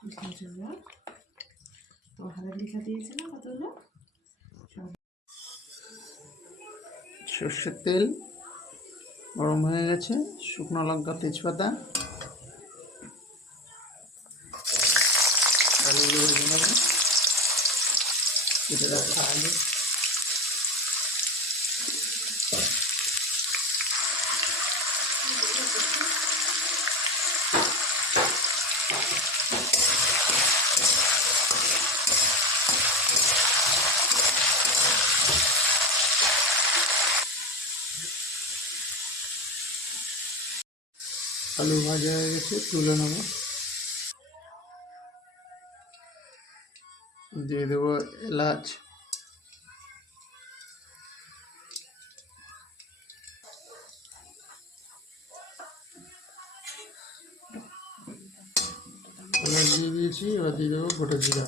কিছু সর্ষের তেল গরম হয়ে গেছে শুকনো লঙ্কা তেজপাতা আলুগুলো ভেজে নেব কেটে রাখা আলু আলু ভাজা হয়ে গেছে তুলে নেব দিয়ে দেবো এলাচ এলাচ দিয়ে দিয়েছি এবার দিয়ে দেবো গোটা জিরা।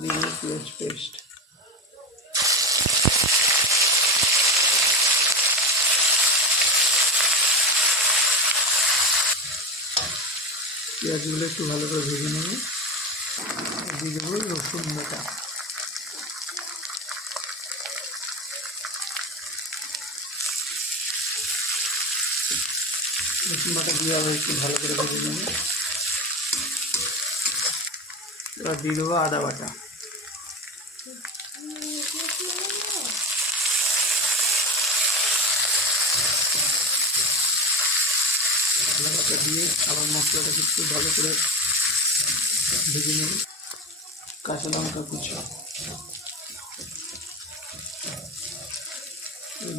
দিয়ে পেঁয়াজ পেস্ট। পেঁয়াজগুলো একটু ভালো করে ভেজে নেবে। দিয়ে দেবো রসুন বাটা। রসুন বাটা দিয়ে আবার একটু ভালো করে ভেজে নেবে। এবার দিয়ে দেবো আদা বাটা। বাটা দিয়ে আবার মশলাটাকে একটু ভালো করে ভেজে নেব কাঁচা লঙ্কা কুচি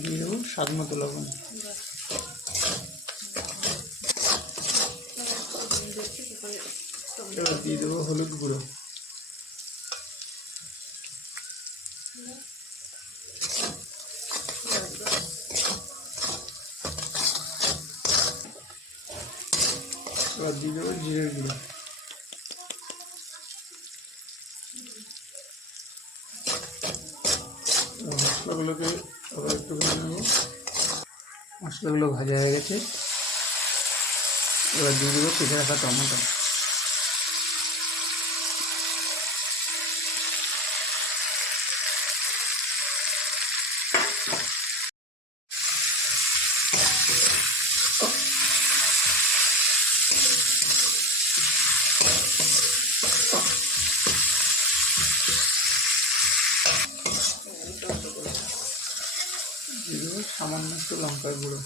দিয়ে দেবো স্বাদ মতো লবণ। এবার দিয়ে দেবো হলুদ গুঁড়ো। এবার দিয়ে দেবো জিরের গুঁড়ো মশলাগুলোকে আবার একটু ভেজে মশলাগুলো ভাজা হয়ে গেছে। এবার দিয়ে দেবো কেটে রাখা টমেটো দিয়ে দেবো সামান্য একটু লঙ্কার গুঁড়ো।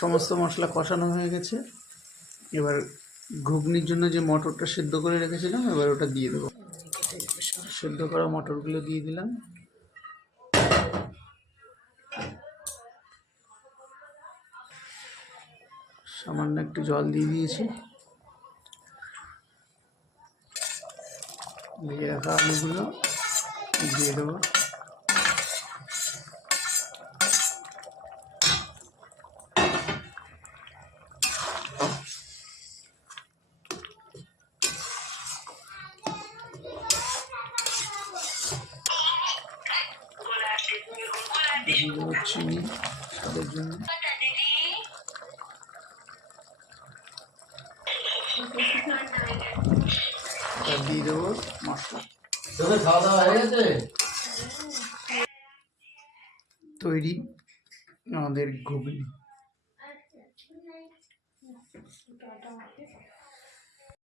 সমস্ত মশলা কষানো হয়ে গেছে। এবার ঘুগনির জন্য যে মটরটা সেদ্ধ করে রেখেছিলাম, এবার ওটা দিয়ে দেবো। সেদ্ধ করা মটরগুলো দিয়ে দিলাম। সামান্য একটু জল দিয়ে দিয়েছি। ভেজে রাখা আলুগুলো দিয়ে দেবো। দিয়ে দেবো। তৈরি আমাদের ঘুগনি।